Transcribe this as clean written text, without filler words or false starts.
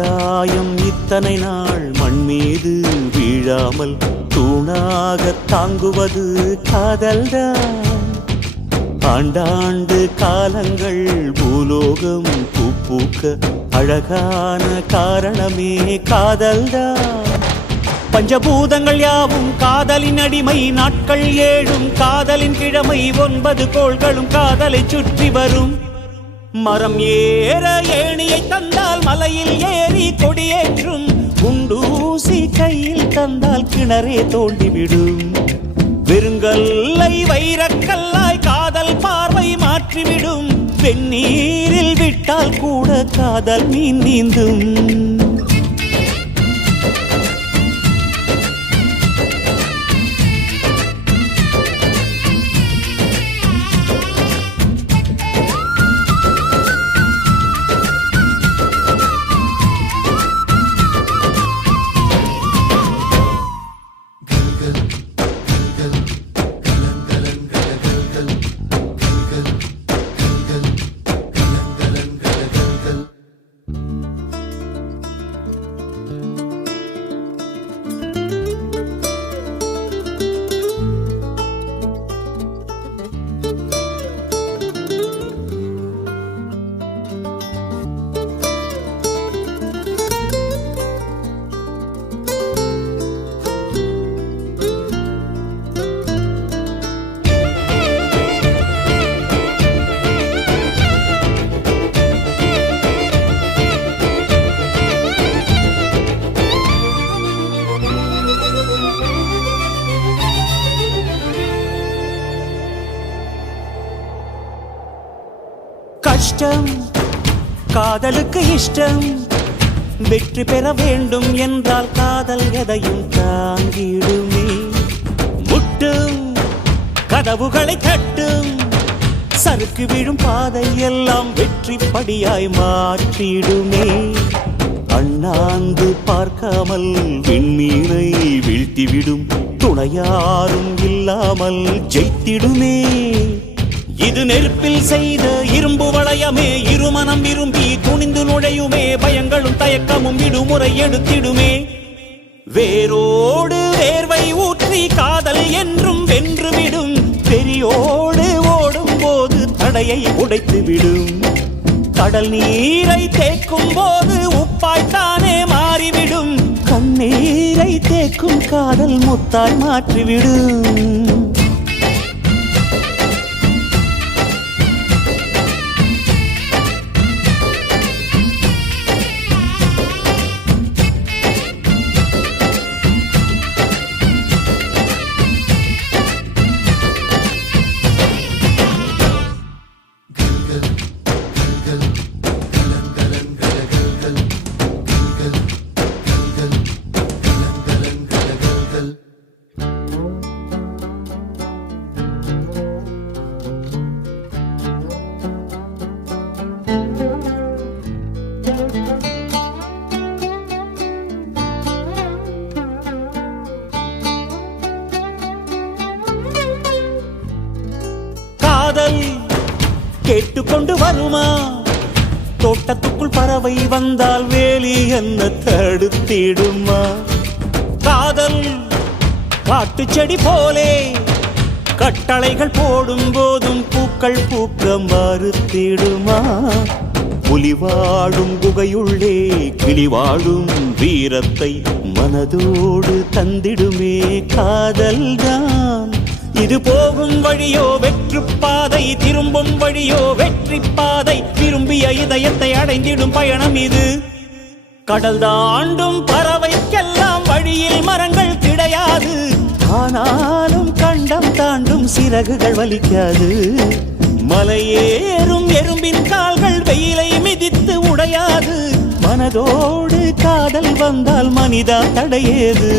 ஆகாயம் இத்தனை நாள் மண் மீது வீழாமல் தூணாக தாங்குவது காதல்தான். ஆண்டாண்டு காலங்கள் பூலோகம் பூக்க அழகான காரணமே காதல்தான். பஞ்சபூதங்கள் யாவும் காதலின் அடிமை, நாட்கள் 7 காதலின் கிழமை, 9 கோள்களும் காதலை சுற்றி வரும். மரம் ஏற ஏணியை தந்தால் மலையில் ஏறி கொடியேற்றும், குண்டூசி கையில் தந்தால் கிணறே தோண்டிவிடும். வெறுங்கல்லை வைரக்கல்லாய் காதல் பார்வை மாற்றிவிடும், வெந்நீரில் விட்டால் கூட காதல் மீன் நீந்தும். கஷ்டம் காதலுக்கு இஷ்டம், வெற்றி பெற வேண்டும் என்றால் காதல் எதையும் தாங்கிடுமே. முட்டும் கதவுகளை தட்டும், சறுக்கு விழும் பாதை எல்லாம் வெற்றி படியாய் மாற்றிடுமே. அண்ணாந்து பார்க்காமல் விண்மீனை வீழ்த்திவிடும், துணையாரும் இல்லாமல் ஜெயித்திடுமே. இது நெருப்பில் செய்த இரும்பு வளையமே, இருமனம் விரும்பி துணிந்து நுழையுமே. பயங்களும் தயக்கமும் விடுமுறை எடுத்திடுமே. வேரோடு வேர்வை ஊற்றி காதல் என்றும் வென்றுவிடும், பெரியோடு ஓடும் போது தடையை உடைத்துவிடும். கடல் நீரை தேக்கும் போது உப்பாய்த்தானே மாறிவிடும், கண்ணீரை தேக்கும் காதல் முத்தாய் மாற்றிவிடும். காதல் கேட்டுக்கொண்டு வருமா? தோட்டத்துக்குள் பறவை வந்தால் வேலி என்ன தடுத்திடுமா? காதல் காட்டு செடி போலே கட்டளைகள் போடும் போதும் பூக்கள் பூக்க மறுத்திடுமா? புலி வாழும் குகையுள்ளே கிளி வாழும் வீரத்தை மனதோடு தந்திடுமே காதல்தான். இது போகும் வழியோ வெற்று பாதை, திரும்பும் வழியோ வெற்றி பாதை. விரும்பிய இதயத்தை அடைந்திடும் பயணம் இது. கடல் தாண்டும் பறவைக்கெல்லாம் வழியில் மரங்கள் கிடையாது, ஆனாலும் கண்டம் தாண்டும் சிறகுகள் வலிக்காது. மலையேறும் எறும்பின் கால்கள் வெயிலை மிதித்து உடையாது. மனதோடு காதல் வந்தால் மனிதா தடையேது.